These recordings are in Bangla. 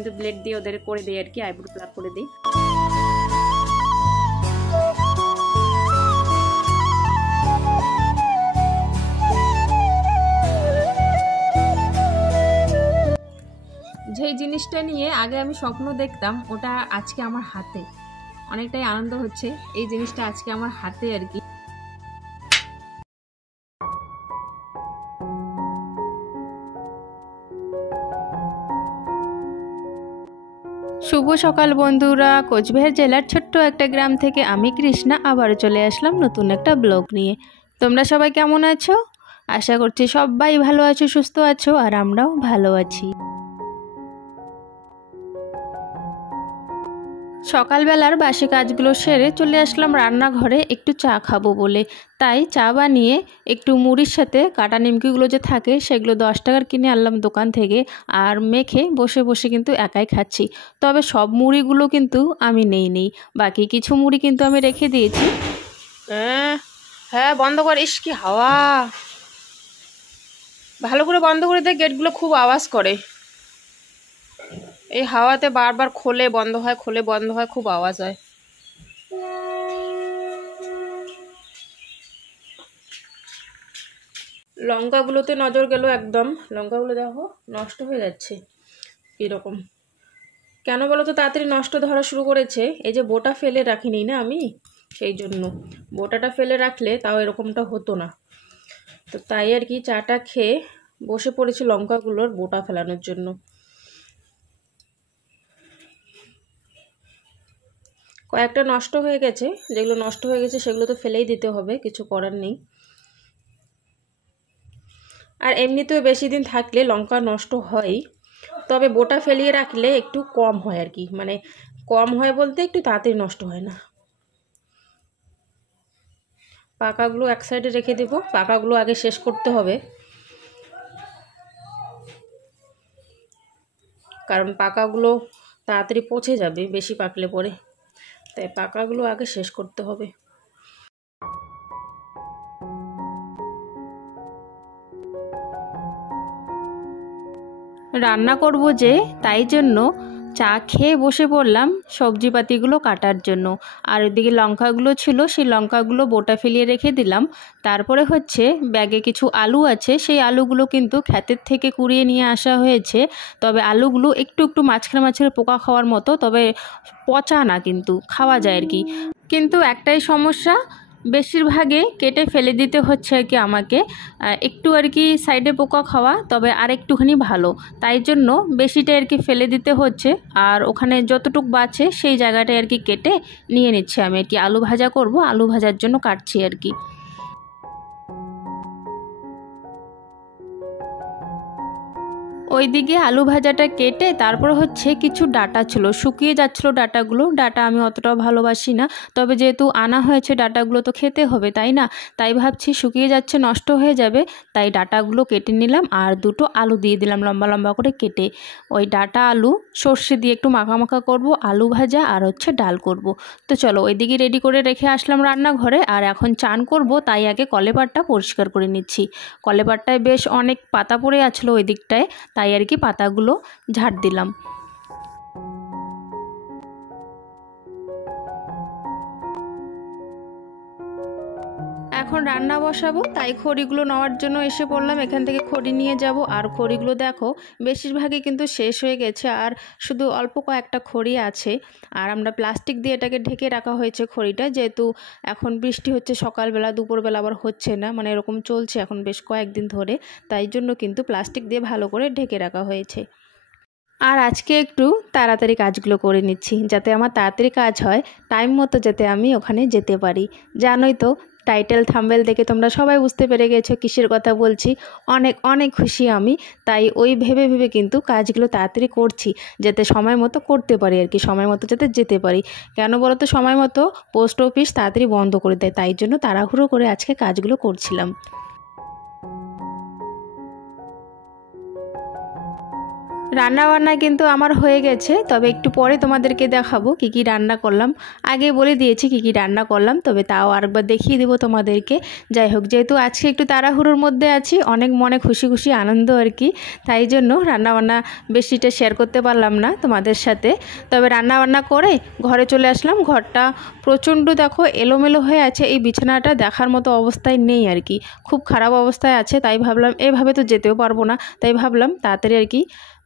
কিন্তু ব্লেড দিয়ে ওদের করে দিই আর কি, আইব্রো প্লাক করে দিই। যেই জিনিসটা নিয়ে আগে আমি স্বপ্ন দেখতাম ওটা আজকে আমার হাতে, অনেকটাই আনন্দ হচ্ছে এই জিনিসটা আজকে আমার হাতে আর কি। শুভ সকাল বন্ধুরা, কোচবিহার জেলার ছোট্ট একটা গ্রাম থেকে আমি কৃষ্ণা আবারও চলে আসলাম নতুন একটা ব্লগ নিয়ে। তোমরা সবাই কেমন আছো? আশা করছি সবাই ভালো আছো, সুস্থ আছো, আর আমরাও ভালো আছি। সকালবেলার বাসি কাজগুলো সেরে চলে আসলাম রান্নাঘরে একটু চা খাবো বলে। তাই চা বানিয়ে একটু মুড়ির সাথে কাটা নিমকিগুলো যে থাকে সেগুলো 10 টাকার কিনে আনলাম দোকান থেকে, আর মেখে বসে বসে কিন্তু একাই খাচ্ছি। তবে সব মুড়িগুলো কিন্তু আমি নেই, বাকি কিছু মুড়ি কিন্তু আমি রেখে দিয়েছি। হ্যাঁ বন্ধ কর, ইস কি হাওয়া, ভালো করে বন্ধ করে দে, গেটগুলো খুব আওয়াজ করে। এই হাওয়াতে বারবার খোলে বন্ধ হয়, খোলে বন্ধ হয়, খুব আওয়াজ হয়। লঙ্কাগুলোতে নজর গেল একদম, লঙ্কাগুলো দেখো নষ্ট হয়ে যাচ্ছে এরকম। কেন বলো তো তাড়াতাড়ি নষ্ট ধরা শুরু করেছে? এই যে বোটা ফেলে রাখিনি না আমি, সেই জন্য। বোটাটা ফেলে রাখলে তাও এরকমটা হতো না। তো তাই আর কি চাটা খেয়ে বসে পড়েছি লঙ্কাগুলোর বোটা ফেলানোর জন্য। কয়েকটা নষ্ট হয়ে গেছে, যেগুলো নষ্ট হয়ে গেছে সেগুলো তো ফেলেই দিতে হবে, কিছু করার নেই। আর এমনিতেও বেশি দিন থাকলে লঙ্কা নষ্ট হয়, তবে বোটা ফেলিয়ে রাখলে একটু কম হয় আর কি, মানে কম হয় বলতে একটু তাড়াতাড়ি নষ্ট হয় না। পাকাগুলো এক সাইডে রেখে দেবো, পাকাগুলো আগে শেষ করতে হবে, কারণ পাকাগুলো তাড়াতাড়ি পচে যাবে বেশি পাকলে পরে, তাই পাকাগুলো আগে শেষ করতে হবে। রান্না করব যে, তাই জন্য চা খেয়ে বসে পড়লাম সবজিপাতিগুলো কাটার জন্য। আর ওইদিকে লঙ্কাগুলো ছিল, সেই লঙ্কাগুলো বোটা ফেলিয়ে রেখে দিলাম। তারপরে হচ্ছে ব্যাগে কিছু আলু আছে, সেই আলুগুলো কিন্তু ক্ষেতের থেকে কুড়িয়ে নিয়ে আসা হয়েছে। তবে আলুগুলো একটু একটু মাঝখানে পোকা খাওয়ার মতো, তবে পচা না, কিন্তু খাওয়া যায় আর কি। কিন্তু একটাই সমস্যা, বেশিরভাগে কেটে ফেলে দিতে হচ্ছে আর কি আমাকে, একটু আর কি সাইডে পোকা খাওয়া, তবে আর একটুখানি ভালো, তাই জন্য বেশিটা আর কি ফেলে দিতে হচ্ছে। আর ওখানে যতটুক বাঁচে সেই জায়গাটায় আর কি কেটে নিয়ে নিচ্ছে আমি আর কি। আলু ভাজা করব, আলু ভাজার জন্য কাটছি আর কি। ওইদিকে আলু ভাজাটা কেটে তারপর হচ্ছে কিছু ডাটা ছিল, শুকিয়ে যাচ্ছিলো ডাটাগুলো। ডাটা আমি অতটাও ভালোবাসি না, তবে যেহেতু আনা হয়েছে ডাটাগুলো তো খেতে হবে তাই না, তাই ভাবছি শুকিয়ে যাচ্ছে নষ্ট হয়ে যাবে, তাই ডাটাগুলো কেটে নিলাম। আর দুটো আলু দিয়ে দিলাম লম্বা লম্বা করে কেটে। ওই ডাটা আলু সর্ষে দিয়ে একটু মাখা মাখা করব, আলু ভাজা আর হচ্ছে ডাল করব। তো চলো ওইদিকে রেডি করে রেখে আসলাম রান্নাঘরে। আর এখন চান করব, তাই আগে কলেপাড়টা পরিষ্কার করে নিচ্ছি। কলেপাড়টায় বেশ অনেক পাতা পড়ে আসলো ওই দিকটায়, তাই আর কি পাতাগুলো ঝাড় দিলাম। এখন রান্না বসাবো, তাই খড়িগুলো নেওয়ার জন্য এসে পড়লাম। এখান থেকে খড়ি নিয়ে যাব। আর খড়িগুলো দেখো বেশিরভাগই কিন্তু শেষ হয়ে গেছে, আর শুধু অল্প কয়েকটা খড়ি আছে। আর আমরা প্লাস্টিক দিয়ে এটাকে ঢেকে রাখা হয়েছে খড়িটা, যেহেতু এখন বৃষ্টি হচ্ছে সকালবেলা, দুপুরবেলা আবার হচ্ছে না, মানে এরকম চলছে এখন বেশ কয়েকদিন ধরে, তাই জন্য কিন্তু প্লাস্টিক দিয়ে ভালো করে ঢেকে রাখা হয়েছে। আর আজকে একটু তাড়াতাড়ি কাজগুলো করে নিচ্ছি, যাতে আমার তাড়াতাড়ি কাজ হয়, টাইম মতো যাতে আমি ওখানে যেতে পারি। জানোই তো টাইটেল থাম্বনেল দেখে তোমরা সবাই বুঝতে পেরে গেছো কিসের কথা বলছি। অনেক অনেক খুশি আমি, তাই ওই ভেবে ভেবে কিন্তু কাজগুলো তাড়াতাড়ি করছি, যাতে সময় মতো করতে পারি আর কি, সময় মতো যাতে যেতে পারি। কেন বলো তো, সময় মতো পোস্ট অফিস তাড়াতাড়ি বন্ধ করে দেয়, তাই জন্য তাড়াহুড়ো করে আজকে কাজগুলো করছিলাম। রান্নাবান্না কিন্তু আমার হয়ে গেছে, তবে একটু পরে তোমাদেরকে দেখাবো কি কি রান্না করলাম। আগে বলে দিয়েছি কি কি রান্না করলাম, তবে তাও আরেকবার দেখিয়ে দেবো তোমাদেরকে। যাই হোক, যেহেতু আজকে একটু তাড়াহুড়োর মধ্যে আছি, অনেক মনে খুশি খুশি আনন্দ আর কি, তাই জন্য রান্নাবান্না বেশিটা শেয়ার করতে পারলাম না তোমাদের সাথে। তবে রান্নাবান্না করে ঘরে চলে আসলাম। ঘরটা প্রচণ্ড দেখো এলোমেলো হয়ে আছে, এই বিছানাটা দেখার মতো অবস্থায় নেই আর কি, খুব খারাপ অবস্থায় আছে। তাই ভাবলাম এভাবে তো যেতেও পারবো না, তাই ভাবলাম তাড়াতাড়ি আর কি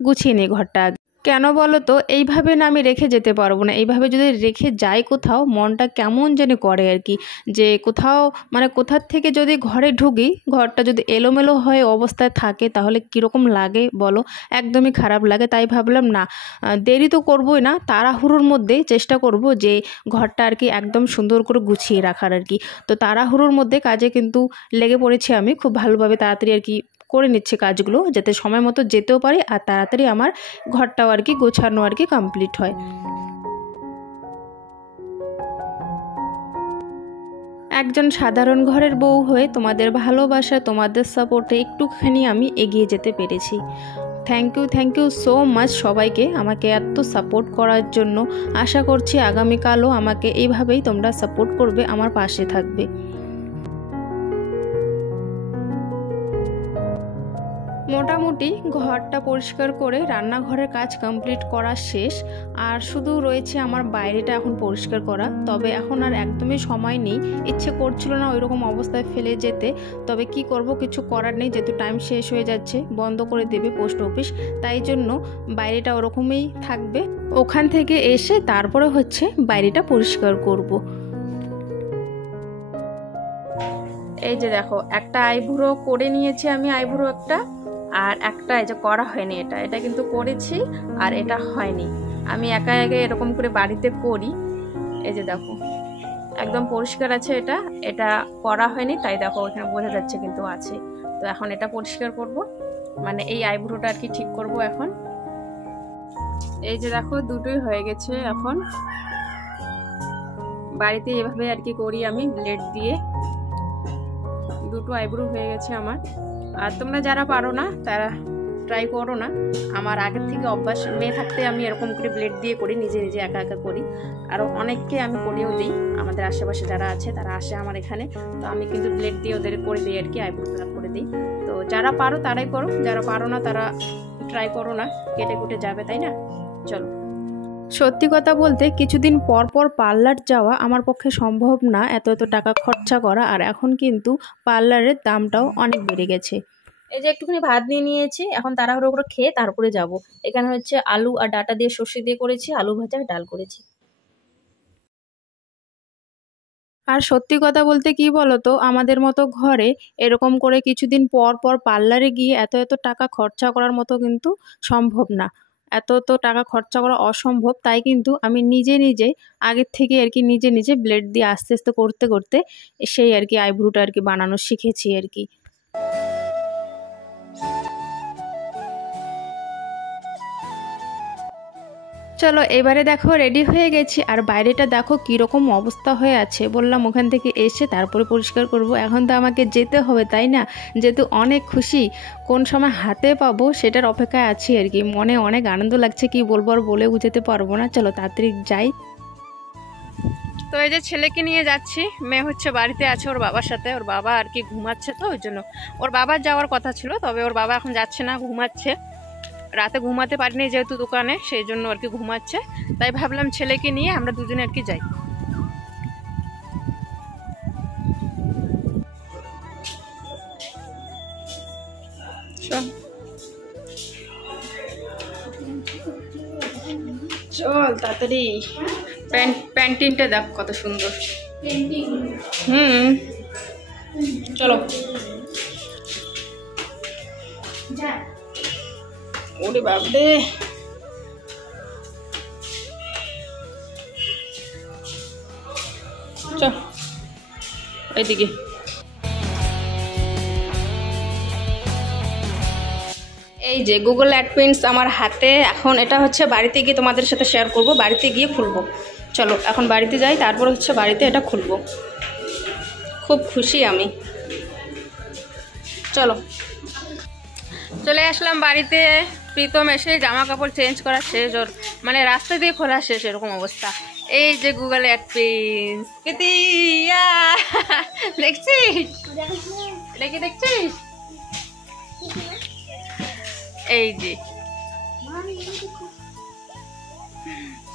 গুছিয়ে নিই ঘরটা। কেন বলো তো, এইভাবে না আমি রেখে যেতে পারবো না। এইভাবে যদি রেখে যাই কোথাও, মনটা কেমন জানি করে আর কি, যে কোথাও মানে কোথার থেকে যদি ঘরে ঢুকি, ঘরটা যদি এলোমেলো হয়ে অবস্থায় থাকে তাহলে কীরকম লাগে বলো, একদমই খারাপ লাগে। তাই ভাবলাম না, দেরি তো করবোই না, তাড়াহুড়োর মধ্যেই চেষ্টা করব যে ঘরটা আর কি একদম সুন্দর করে গুছিয়ে রাখার আর কি। তো তাড়াহুড়োর মধ্যে কাজে কিন্তু লেগে পড়েছি আমি, খুব ভালোভাবে তাড়াতাড়ি আর কি করে নিচ্ছে কাজগুলো, যাতে সময় মতো যেতেও পারি আর তাড়াতাড়ি আমার ঘরটাও আর কি গোছানো আর কি কমপ্লিট হয়। একজন সাধারণ ঘরের বউ হয়ে তোমাদের ভালোবাসা, তোমাদের সাপোর্টে একটুখানি আমি এগিয়ে যেতে পেরেছি। থ্যাংক ইউ সো মাচ সবাইকে আমাকে এত সাপোর্ট করার জন্য। আশা করছি আগামীকালও আমাকে এইভাবেই তোমরা সাপোর্ট করবে, আমার পাশে থাকবে। মোটামুটি ঘরটা পরিষ্কার করে রান্নাঘরের কাজ কমপ্লিট করা শেষ, আর শুধু রয়েছে আমার বাইরেটা এখন পরিষ্কার করা। তবে এখন আর একদমই সময় নেই, ইচ্ছে করছিল না ওইরকম অবস্থায় ফেলে যেতে, তবে কি করব, কিছু করার নেই, যেহেতু টাইম শেষ হয়ে যাচ্ছে, বন্ধ করে দেবে পোস্ট অফিস, তাই জন্য বাইরেটা ওরকমই থাকবে। ওখান থেকে এসে তারপরে হচ্ছে বাইরেটা পরিষ্কার করব। এই যে দেখো, একটা আইব্রো করে নিয়েছি আমি, আইব্রো একটা, আর একটা এই যে করা হয়নি, এটা কিন্তু করেছি আর এটা হয়নি। আমি একা এরকম করে বাড়িতে করি। এই যে দেখো একদম পরিষ্কার আছে, এটা করা হয়নি, তাই দেখো এখানে বোঝা যাচ্ছে কিন্তু আছে। তো এখন এটা পরিষ্কার করব, মানে এই আইব্রোটা আর কি ঠিক করব এখন। এই যে দেখো দুটোই হয়ে গেছে। এখন বাড়িতে এভাবে আর কি করি আমি, ব্লেড দিয়ে দুটো আইব্রো হয়ে গেছে আমার। আর তোমরা যারা পারো না তারা ট্রাই করো না, আমার আগের থেকে অভ্যাস, মেয়ে থাকতে আমি এরকম করে ব্লেড দিয়ে করি, নিজে নিজে একা একা করি। আরও অনেককে আমি করেও দিই, আমাদের আশেপাশে যারা আছে তারা আসে আমার এখানে, তো আমি কিন্তু ব্লেড দিয়ে ওদের করে দিই আর কি, আইব্রো করে দিই। তো যারা পারো তারাই করো, যারা পারো না তারা ট্রাই করো না, কেটে কুটে যাবে, তাই না? চলো, সত্যি কথা বলতে কিছুদিন পর পর পার্লার যাওয়া আমার পক্ষে সম্ভব না, এত টাকা খরচা করা। আর এখন কিন্তু পার্লারের দামটাও অনেক বেড়ে গেছে। এই যে একটুখানি ভাত নিয়ে নিয়েছি, এখন তাড়াহুড়ো করে খেয়ে তারপরে যাব। এখানে হচ্ছে আলু আর ডাটা দিয়ে সর্ষে দিয়ে করেছি, আলু ভাজা ডাল করেছি। আর সত্যি কথা বলতে কি বলতো, আমাদের মতো ঘরে এরকম করে কিছুদিন পর পর পার্লারে গিয়ে এত টাকা খরচা করার মতো কিন্তু সম্ভব না, এত টাকা খরচা করা অসম্ভব। তাই কিন্তু আমি নিজে আগের থেকে আর কি নিজে ব্লেড দিয়ে আস্তে আস্তে করতে করতে সেই আর কি আইব্রোটা আর কি বানানো শিখেছি আর কি। চলো এবারে দেখো রেডি হয়ে গেছি, আর বাইরেটা দেখো কীরকম অবস্থা হয়ে আছে। বললাম ওখান থেকে এসে তারপরে পরিষ্কার করব, এখন তো আমাকে যেতে হবে, তাই না? যেহেতু অনেক খুশি, কোন সময় হাতে পাবো সেটার অপেক্ষায় আছি আর কি। মনে অনেক আনন্দ লাগছে, কি বলবো আর বলে বুঝাতে পারবো না। চলো তাড়াতাড়ি যাই। তো এই যে ছেলেকে নিয়ে যাচ্ছি, মেয়ে হচ্ছে বাড়িতে আছে ওর বাবার সাথে, ওর বাবা আর কি ঘুমাচ্ছে, তো ওই জন্য ওর বাবার যাওয়ার কথা ছিল, তবে ওর বাবা এখন যাচ্ছে না, ঘুমাচ্ছে। রাতে ঘুমাতে পারিনি যেহেতু দোকানে, সেই জন্য আর কি ঘুমাচ্ছে। তাই ভাবলাম ছেলেকে নিয়ে আমরা দুজনে আর কি যাই। চল তাড়াতাড়ি, প্যান্টিনটা দেখ কত সুন্দর। চলো। ওরে বাবরে, চল এইদিকে। এই যে গুগল অ্যাডসেন্স আমার হাতে, এখন এটা হচ্ছে বাড়িতে গিয়ে তোমাদের সাথে শেয়ার করব, বাড়িতে গিয়ে খুলবো। চলো এখন বাড়িতে যাই, তারপর হচ্ছে বাড়িতে এটা খুলবো। খুব খুশি আমি। চলো চলে আসলাম বাড়িতে, প্রীতম এসে জামা কাপড় চেঞ্জ করা শেষ, ওর মানে রাস্তা দিয়ে খোলা শেষ, এরকম অবস্থা। এই যে গুগল অ্যাডপিন্স কেতিয়া দেখছিস, এটা কি দেখছিস? এই যে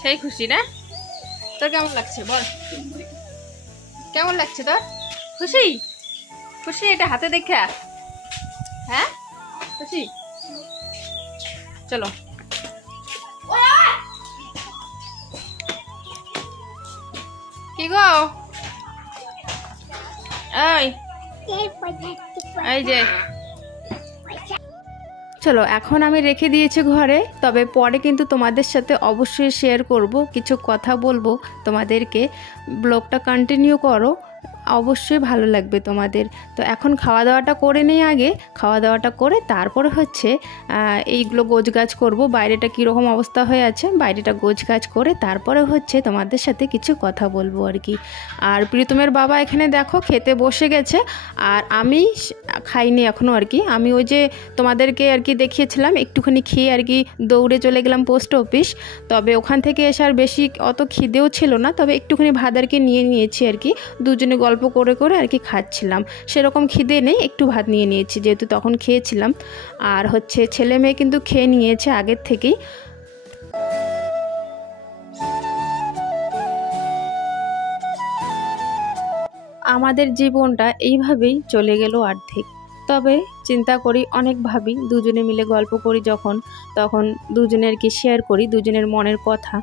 সেই খুশি না? তোর কেমন লাগছে বল, কেমন লাগছে তোর? খুশি? খুশি এটা হাতে দেখা? হ্যাঁ খুশি? চলো কি গো, এই যে চলো এখন আমি রেখে দিয়েছি ঘরে, তবে পরে কিন্তু তোমাদের সাথে অবশ্যই শেয়ার করব, কিছু কথা বলবো তোমাদেরকে। ব্লগটা কন্টিনিউ করো, অবশ্যই ভালো লাগবে তোমাদের। তো এখন খাওয়া দাওয়াটা করে নেই, আগে খাওয়া দাওয়াটা করে তারপরে হচ্ছে এইগুলো গোছগাছ করব। বাইরেটা কীরকম অবস্থা হয়ে আছে, বাইরেটা গোছগাছ করে তারপরে হচ্ছে তোমাদের সাথে কিছু কথা বলবো আর কি। আর প্রীতমের বাবা এখানে দেখো খেতে বসে গেছে, আর আমি খাইনি এখনও আর কি। আমি ওই যে তোমাদেরকে আর কি দেখিয়েছিলাম, একটুখানি খেয়ে আর কি দৌড়ে চলে গেলাম পোস্ট অফিস। তবে ওখান থেকে এসে আর বেশি অত খিদেও ছিল না, তবে একটুখানি ভাত আর কি নিয়ে নিয়েছি আর কি, দুজনে গল্প করে করে আর কি খাচ্ছিলাম। সেরকম খিদে নেই, একটু ভাত নিয়ে নিয়েছি যেহেতু তখন খেয়েছিলাম। আর হচ্ছে ছেলে মেয়ে কিন্তু খেয়ে নিয়েছে আগের থেকেই। আমাদের জীবনটা এইভাবেই চলে গেল অর্ধেক। তবে চিন্তা করি, অনেক ভাবি, দুজনে মিলে গল্প করি যখন, তখন দুজনে আর কি শেয়ার করি দুজনের মনের কথা,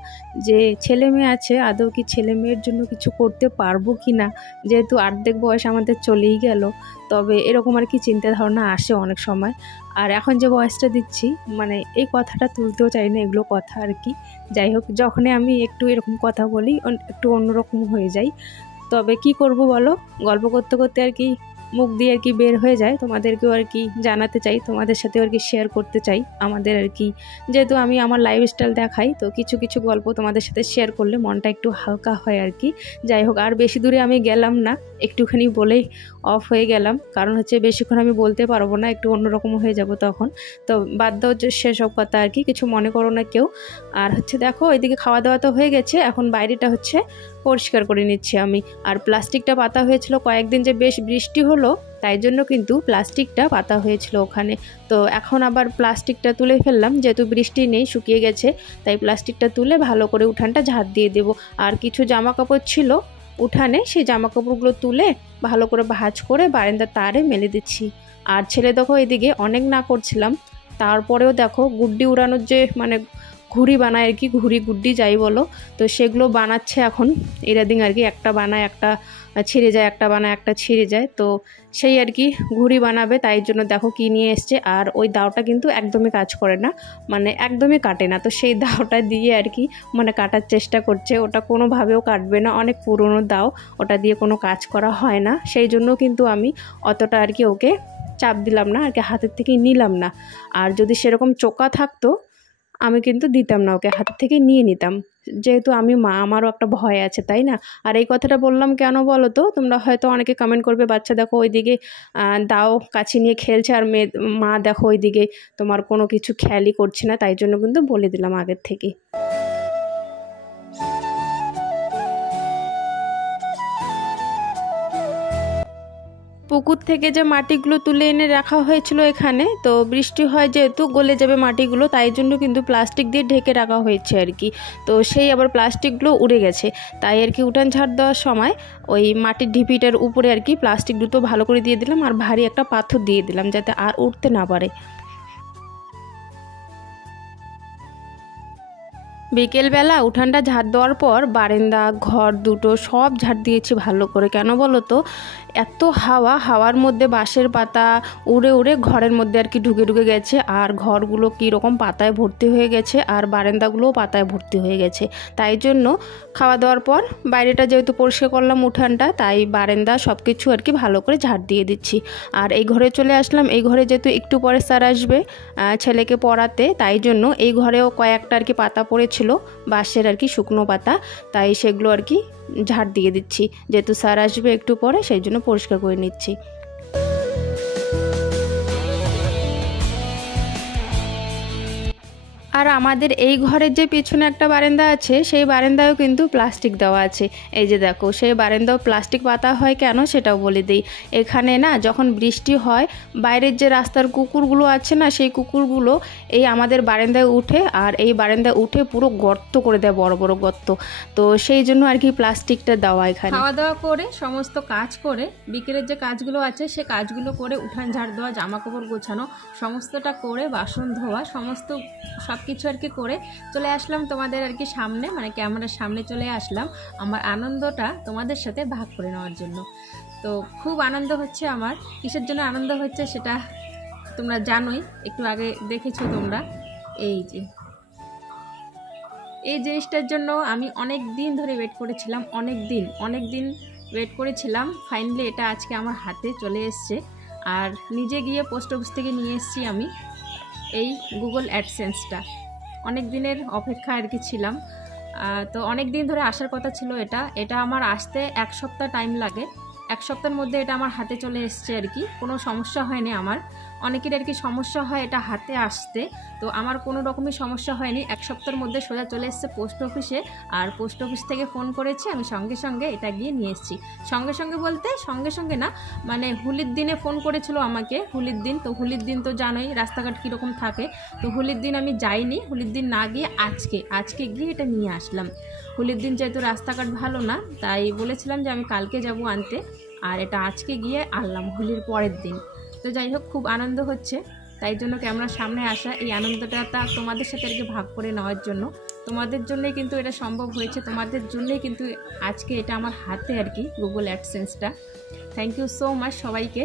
যে ছেলে মেয়ে আছে, আদৌ কি ছেলে মেয়ের জন্য কিছু করতে পারবো কি না, যেহেতু অর্ধেক বয়স আমাদের চলেই গেল। তবে এরকম আর কি চিন্তা ধারণা আসে অনেক সময়। আর এখন যে বয়সটা দিচ্ছি, মানে এই কথাটা তুলতেও চাই না, এগুলো কথা আর কি। যাই হোক, যখনই আমি একটু এরকম কথা বলি একটু অন্যরকম হয়ে যাই। তবে কি করব বলো, গল্প করতে করতে আর কি মুখ দিয়ে আর কি বের হয়ে যায়। তোমাদেরকেও আর কি জানাতে চাই, তোমাদের সাথেও আর কি শেয়ার করতে চাই আমাদের আর কি, যেহেতু আমি আমার লাইফস্টাইল দেখাই, তো কিছু কিছু গল্প তোমাদের সাথে শেয়ার করলে মনটা একটু হালকা হয় আর কি। যাই হোক, আর বেশি দূরে আমি গেলাম না, একটুখানি বলেই অফ হয়ে গেলাম, কারণ হচ্ছে বেশিক্ষণ আমি বলতে পারবো না, একটু অন্যরকম হয়ে যাব তখন। তো বাদ দাও যে সেসব কথা আর কি, কিছু মনে করো না কেউ। আর হচ্ছে দেখো ওইদিকে খাওয়া দাওয়া তো হয়ে গেছে, এখন বাইরেটা হচ্ছে পরিষ্কার করে নিচ্ছি আমি। আর প্লাস্টিকটা পাতা হয়েছিল কয়েকদিন, যে বেশ বৃষ্টি হলো তাই জন্য কিন্তু প্লাস্টিকটা পাতা হয়েছিল ওখানে। তো এখন আবার প্লাস্টিকটা তুলে ফেললাম, যেহেতু বৃষ্টি নেই, শুকিয়ে গেছে, তাই প্লাস্টিকটা তুলে ভালো করে উঠানটা ঝাড় দিয়ে দেবো। আর কিছু জামা কাপড় ছিল উঠানে, সেই জামা কাপড়গুলো তুলে ভালো করে ভাঁজ করে বারান্দার তারে মেলে দিচ্ছি। আর ছেলে দেখো এদিকে অনেক না করছিলাম, তারপরেও দেখো গুড্ডি উড়ানোর যে মানে ঘুড়ি বানায় আর কি, ঘুড়ি গুড্ডি যাই বলো, তো সেগুলো বানাচ্ছে এখন এরাদিং আর কি। একটা বানায় একটা ছিঁড়ে যায়, একটা বানায় একটা ছিঁড়ে যায়, তো সেই আর কি ঘুড়ি বানাবে, তাই জন্য দেখো কি নিয়ে এসছে। আর ওই দাওটা কিন্তু একদমই কাজ করে না, মানে একদমই কাটে না, তো সেই দাওটা দিয়ে আর কি মানে কাটার চেষ্টা করছে। ওটা কোনোভাবেও কাটবে না, অনেক পুরনো দাও, ওটা দিয়ে কোনো কাজ করা হয় না, সেই জন্য কিন্তু আমি অতটা আর কি ওকে চাপ দিলাম না আর কি, হাতের থেকে নিলাম না। আর যদি সেরকম চোকা থাকতো আমি কিন্তু দিতাম না ওকে, হাতের থেকে নিয়ে নিতাম, যেহেতু আমি মা, আমারও একটা ভয় আছে, তাই না? আর এই কথাটা বললাম কেন বলো তো, তোমরা হয়তো অনেকে কমেন্ট করবে, বাচ্চা দেখো ওইদিকে দাও কাছে নিয়ে খেলছে, আর মা দেখো ওইদিকে তোমার কোনো কিছু খেয়ালই করছে না, তাই জন্য কিন্তু বলে দিলাম আগের থেকে। পুকুর থেকে যে মাটিগুলো তুলে এনে রাখা হয়েছিল এখানে, তো বৃষ্টি হয় যেহেতু গলে যাবে মাটিগুলো, তাই জন্য কিন্তু প্লাস্টিক দিয়ে ঢেকে রাখা হয়েছে আর কি। তো সেই আবার প্লাস্টিকগুলো উড়ে গেছে, তাই আর কি উঠান ঝাড় দেওয়ার সময় ওই মাটির ঢিপিটার উপরে আর কি প্লাস্টিক দুটো ভালো করে দিয়ে দিলাম, আর ভারী একটা পাথর দিয়ে দিলাম যাতে আর উঠতে না পারে। বিকেলবেলা উঠানটা ঝাড় দেওয়ার পর বারান্দা ঘর দুটো সব ঝাড় দিয়েছি ভালো করে। কেন বলো তো, এত হাওয়ার মধ্যে বাঁশের পাতা উড়ে উড়ে ঘরের মধ্যে আর কি ঢুকে ঢুকে গেছে, আর ঘরগুলো কীরকম পাতায় ভর্তি হয়ে গেছে, আর বারান্দাগুলোও পাতায় ভর্তি হয়ে গেছে। তাই জন্য খাওয়া দাওয়ার পর বাইরেটা যেহেতু পরিষ্কার করলাম উঠানটা, তাই বারান্দা সব কিছু আর কি ভালো করে ঝাড় দিয়ে দিচ্ছি। আর এই ঘরে চলে আসলাম, এই ঘরে যেহেতু একটু পরে স্যার আসবে ছেলেকে পড়াতে, তাই জন্য এই ঘরেও কয়েকটা আর কি পাতা পড়েছিল বাঁশের আর কি শুকনো পাতা, তাই সেগুলো আর কি ঝাড় দিয়ে দিচ্ছি, যেহেতু স্যার আসবে একটু পরে, সেই জন্য পরিষ্কার করে নিচ্ছি। আর আমাদের এই ঘরের যে পিছনে একটা বারান্দা আছে সেই বারান্দায়ও কিন্তু প্লাস্টিক দেওয়া আছে। এই যে দেখো, সেই বারান্দাও প্লাস্টিক পাতা হয় কেন সেটাও বলে দিই। এখানে না যখন বৃষ্টি হয়, বাইরের যে রাস্তার কুকুরগুলো আছে না, সেই কুকুরগুলো এই আমাদের বারান্দায় উঠে, আর এই বারান্দায় উঠে পুরো গর্ত করে দেয়, বড় বড় গর্ত। তো সেই জন্য আর কি প্লাস্টিকটা দেওয়া। এখানে খাওয়া দাওয়া করে সমস্ত কাজ করে, বিকেলের যে কাজগুলো আছে সে কাজগুলো করে, উঠান ঝাড় দেওয়া, জামা কাপড় গোছানো, সমস্তটা করে, বাসন ধোয়া, সমস্ত সব কিছু আর কি করে চলে আসলাম তোমাদের আর কি সামনে, মানে ক্যামেরার সামনে চলে আসলাম আমার আনন্দটা তোমাদের সাথে ভাগ করে নেওয়ার জন্য। তো খুব আনন্দ হচ্ছে আমার। কিসের জন্য আনন্দ হচ্ছে সেটা তোমরা জানোই, একটু আগে দেখেছো তোমরা। এই যে এই জিনিসটার জন্য আমি অনেক দিন ধরে ওয়েট করেছিলাম, অনেক দিন ওয়েট করেছিলাম। ফাইনালি এটা আজকে আমার হাতে চলে এসছে। আর নিজে গিয়ে পোস্ট অফিস থেকে নিয়ে এসেছি আমি এই গুগল অ্যাডসেন্সটা। অনেক দিনের অপেক্ষা আর কি ছিলাম। তো অনেক দিন ধরে আসার কথা ছিল এটা আমার আসতে 1 সপ্তাহ টাইম লাগে। 1 সপ্তাহের মধ্যে এটা আমার হাতে চলে এসছে আর কি। কোনো সমস্যা হয়নি আমার। অনেকের আর কি সমস্যা হয় এটা হাতে আসতে, তো আমার কোনো রকমই সমস্যা হয়নি। 1 সপ্তাহের মধ্যে সোজা চলে এসছে পোস্ট অফিসে। আর পোস্ট অফিস থেকে ফোন করেছি, আমি সঙ্গে সঙ্গে এটা গিয়ে নিয়ে এসেছি। সঙ্গে সঙ্গে বলতে সঙ্গে সঙ্গে না, মানে হোলির দিনে ফোন করেছিল আমাকে, হোলির দিন। তো হোলির দিন তো জানোই রাস্তাঘাট কীরকম থাকে। তো হোলির দিন আমি যাইনি, হোলির দিন না গিয়ে আজকে গিয়ে এটা নিয়ে আসলাম। হোলির দিন যেহেতু রাস্তাঘাট ভালো না, তাই বলেছিলাম যে আমি কালকে যাব আনতে, আর এটা আজকে গিয়ে আনলাম হোলির পরের দিন। তো যাই হোক, খুব আনন্দ হচ্ছে, তাই জন্য ক্যামেরার সামনে আসা। এই আনন্দটা তোমাদের সাথে আর কি ভাগ করে নেওয়ার জন্য। তোমাদের জন্যই কিন্তু এটা সম্ভব হয়েছে, তোমাদের জন্যই কিন্তু আজকে এটা আমার হাতে আর কি গুগল অ্যাডসেন্সটা। থ্যাংক ইউ সো মাচ সবাইকে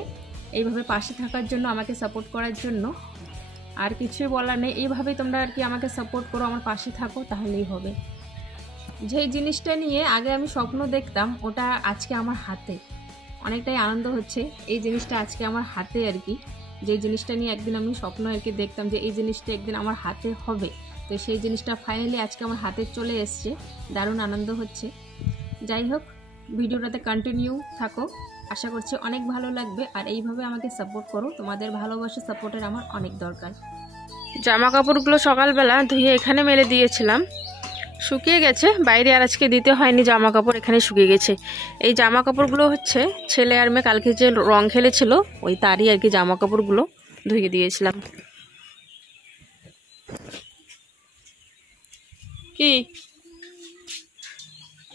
এইভাবে পাশে থাকার জন্য, আমাকে সাপোর্ট করার জন্য। আর কিছুই বলার নেই, এইভাবেই তোমরা আর কি আমাকে সাপোর্ট করো, আমার পাশে থাকো, তাহলেই হবে। যেই জিনিসটা নিয়ে আগে আমি স্বপ্ন দেখতাম, ওটা আজকে আমার হাতে। অনেকটাই আনন্দ হচ্ছে এই জিনিসটা আজকে আমার হাতে আর কি। যে জিনিসটা নিয়ে একদিন আমি স্বপ্ন আর কি দেখতাম যে এই জিনিসটা একদিন আমার হাতে হবে, তো সেই জিনিসটা ফাইনালি আজকে আমার হাতে চলে এসছে। দারুণ আনন্দ হচ্ছে। যাই হোক, ভিডিওটাতে কন্টিনিউ থাকো, আশা করছি অনেক ভালো লাগবে। আর এইভাবে আমাকে সাপোর্ট করো, তোমাদের ভালোবাসা সাপোর্টের আমার অনেক দরকার। জামা কাপড়গুলো সকালবেলা ধুয়ে এখানে মেলে দিয়েছিলাম, শুকিয়ে গেছে। বাইরে আর আজকে দিতে হয়নি, জামা কাপড় এখানে শুকিয়ে গেছে। এই জামা কাপড়গুলো হচ্ছে ছেলে আর মেয়ে কালকে যে রং খেলেছিল ওই তারই আর কি জামা কাপড়গুলো ধুয়ে দিয়েছিলাম। কি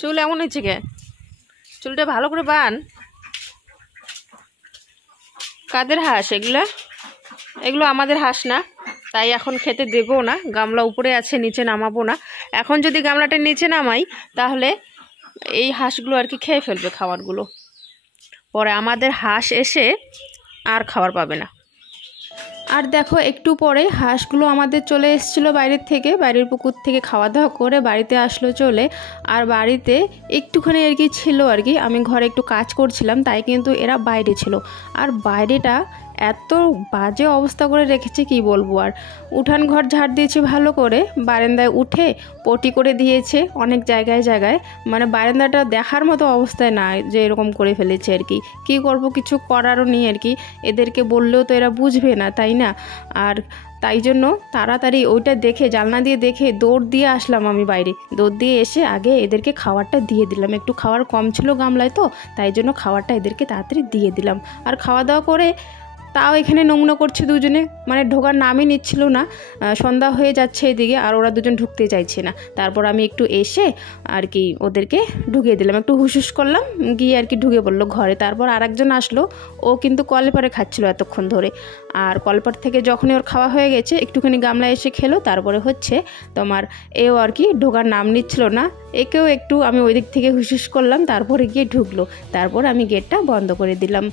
চুল এমন হয়েছে কে? চুলটা ভালো করে বান। কাদের হাঁস এগুলো? এগুলো আমাদের হাঁস না, তাই এখন খেতে দেবো না। গামলা উপরে আছে, নিচে নামাবো না। এখন যদি গামলাটা নিচে নামাই তাহলে এই হাঁসগুলো আর কি খেয়ে ফেলবে খাবারগুলো, পরে আমাদের হাঁস এসে আর খাবার পাবে না। আর দেখো, একটু পরে হাঁসগুলো আমাদের চলে এসেছিলো বাইরের থেকে, বাইরের পুকুর থেকে খাওয়া দাওয়া করে বাড়িতে আসলো চলে। আর বাড়িতে একটুখানি আর কি ছিল আর কি, আমি ঘরে একটু কাজ করছিলাম, তাই কিন্তু এরা বাইরে ছিল। আর বাইরেটা এত বাজে অবস্থা করে রেখেছে কি বলবো। আর উঠান ঘর ঝাড় দিয়েছে ভালো করে, বারান্দায় উঠে পটি করে দিয়েছে অনেক জায়গায় জায়গায়, মানে বারান্দাটা দেখার মতো অবস্থায় না, যে এরকম করে ফেলেছে আর কি। কী করবো, কিছু করারও নেই আর কি। এদেরকে বললেও তো এরা বুঝবে না, তাই না? আর তাই জন্য তাড়াতাড়ি ওইটা দেখে, জানলা দিয়ে দেখে দৌড় দিয়ে আসলাম আমি বাইরে। দৌড় দিয়ে এসে আগে এদেরকে খাবারটা দিয়ে দিলাম। একটু খাবার কম ছিল গামলায়, তো তাই জন্য খাবারটা এদেরকে তাড়াতাড়ি দিয়ে দিলাম। আর খাওয়া দাওয়া করে তাও এখানে নোংরা করছে দুজনে, মানে ঢোকার নামই নিচ্ছিল না। সন্ধ্যা হয়ে যাচ্ছে এদিকে, আর ওরা দুজন ঢুকতে চাইছে না। তারপর আমি একটু এসে আর কি ওদেরকে ঢুকিয়ে দিলাম, একটু হুসুস করলাম, গিয়ে আর কি ঢুকে পড়লো ঘরে। তারপর আরেকজন আসলো, ও কিন্তু কলপারে খাচ্ছিল এতক্ষণ ধরে। আর কলপার থেকে যখনই ওর খাওয়া হয়ে গেছে, একটুখানি গামলা এসে খেলো। তারপরে হচ্ছে তোমার এও আর কি ঢোকার নাম নিচ্ছিল না, একেও একটু আমি ওই দিক থেকে হুসুস করলাম, তারপরে গিয়ে ঢুকলো। তারপর আমি গেটটা বন্ধ করে দিলাম।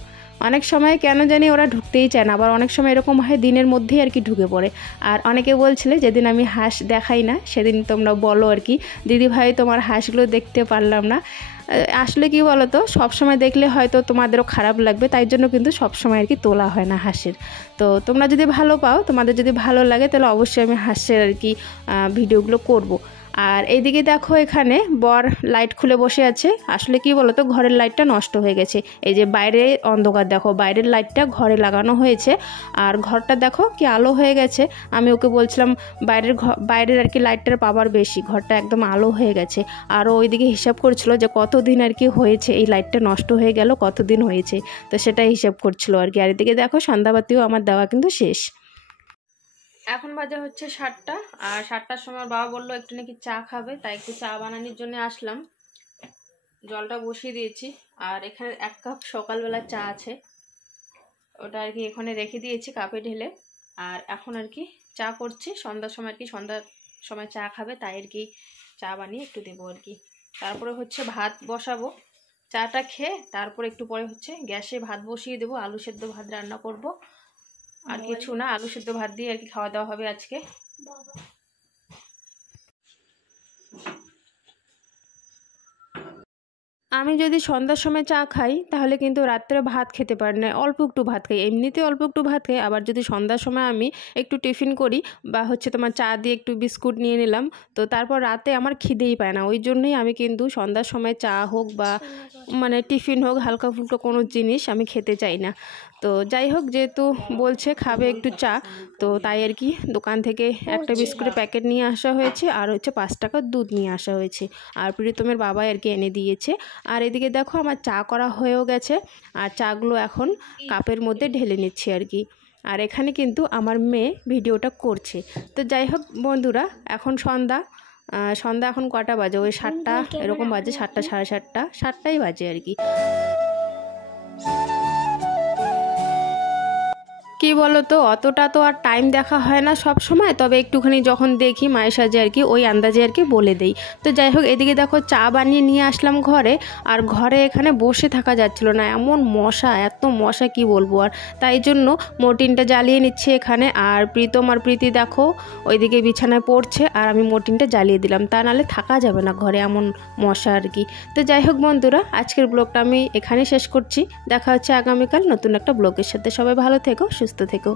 অনেক সময় কেন জানি ওরা ঢুকতেই চায় না, আবার অনেক সময় এরকম হয় দিনের মধ্যেই আর কি ঢুকে পড়ে। আর অনেকে বলছিলে যেদিন আমি হাঁস দেখাই না সেদিন তোমরা বলো আর কি, দিদি ভাই তোমার হাঁসগুলো দেখতে পারলাম না। আসলে কি বলো তো, সবসময় দেখলে হয়তো তোমাদেরও খারাপ লাগবে, তাই জন্য কিন্তু সবসময় আর কি তোলা হয় না হাঁসের। তো তোমরা যদি ভালো পাও, তোমাদের যদি ভালো লাগে, তাহলে অবশ্যই আমি হাঁসের আর কি ভিডিওগুলো করব। আর এইদিকে দেখো এখানে বর লাইট খুলে বসে আছে। আসলে কি বলো তো, ঘরের লাইটটা নষ্ট হয়ে গেছে। এই যে বাইরে অন্ধকার, দেখো বাইরের লাইটটা ঘরে লাগানো হয়েছে আর ঘরটা দেখো কি আলো হয়ে গেছে। আমি ওকে বলছিলাম বাইরের আর কি লাইটটার পাওয়ার বেশি, ঘরটা একদম আলো হয়ে গেছে। আর ওইদিকে হিসাব করছিল যে কতদিন আর কি হয়েছে এই লাইটটা নষ্ট হয়ে গেল, কতদিন হয়েছে, তো সেটাই হিসাব করছিল আর কি। আর এদিকে দেখো সন্ধ্যাবাতিও আমার দেওয়া কিন্তু শেষ। এখন বাজে হচ্ছে 7টা, আর 7টার সময় বাবা বললো একটু নাকি চা খাবে, তাই একটু চা বানানোর জন্য আসলাম। জলটা বসিয়ে দিয়েছি আর এখানে 1 কাপ সকালবেলা চা আছে, ওটা আর কি এখানে রেখে দিয়েছি কাপে ঢেলে। আর এখন আর কি চা করছি, সন্ধ্যার সময় আর কি সন্ধ্যার সময় চা খাবে, তাই আর কি চা বানিয়ে একটু দেবো আর কি। তারপরে হচ্ছে ভাত বসাবো, চাটা খেয়ে তারপরে একটু পরে হচ্ছে গ্যাসে ভাত বসিয়ে দেবো, আলু সেদ্ধ ভাত রান্না করব। আর কিছু না, আলু সেদ্ধ ভাত দিয়ে আর কি খাওয়া দাওয়া হবে আজকে। আমি যদি সন্ধ্যার সময় চা খাই তাহলে কিন্তু রাত্রে ভাত খেতে পারি না, অল্প একটু ভাত খাই, এমনিতে অল্প একটু ভাত খাই। আবার যদি সন্ধ্যার সময় আমি একটু টিফিন করি বা হচ্ছে তোমার চা দিয়ে একটু বিস্কুট নিয়ে নিলাম, তো তারপর রাতে আমার খিদেই পায় না। ওই জন্যই আমি কিন্তু সন্ধ্যার সময় চা হোক বা মানে টিফিন হোক, হালকা ফুলকা কোনো জিনিস আমি খেতে চাই না। তো যাই হোক, যেহেতু বলছে খাবে একটু চা, তো তাই আর কি দোকান থেকে একটা বিস্কুটের প্যাকেট নিয়ে আসা হয়েছে আর হচ্ছে 5 টাকার দুধ নিয়ে আসা হয়েছে, আর প্রীতমের বাবাই আর কি এনে দিয়েছে। আর এদিকে দেখো আমার চা করা হয়েও গেছে, আর চাগুলো এখন কাপের মধ্যে ঢেলে নিচ্ছি আর কি। আর এখানে কিন্তু আমার মেয়ে ভিডিওটা করছে। তো যাই হোক বন্ধুরা, এখন সন্ধ্যা এখন কটা বাজে, ওই 7টা এরকম বাজে, 7টা সাড়ে 7টা, 7টাই বাজে আর কি। কি বলো তো, অতটা তো আর টাইম দেখা হয় না সব সময়, তবে একটুখানি যখন দেখি মায়ের সাজে আর কি ওই আন্দাজে আর কি বলে দেই। তো যাই হোক, এদিকে দেখো চা বানিয়ে নিয়ে আসলাম ঘরে, আর ঘরে এখানে বসে থাকা যাচ্ছিল না, এমন মশা, এত মশা কি বলবো। আর তাই জন্য মর্টিনটা জ্বালিয়ে নিচ্ছি এখানে। আর প্রীতম আর প্রীতি দেখো ওইদিকে বিছানায় পড়ছে, আর আমি মর্টিনটা জ্বালিয়ে দিলাম, তা নাহলে থাকা যাবে না ঘরে, এমন মশা আর কি। তো যাই হোক বন্ধুরা, আজকের ব্লগটা আমি এখানে শেষ করছি। দেখা হচ্ছে আগামীকাল নতুন একটা ব্লগের সাথে। সবাই ভালো থেকো, সুস্থ থেকো।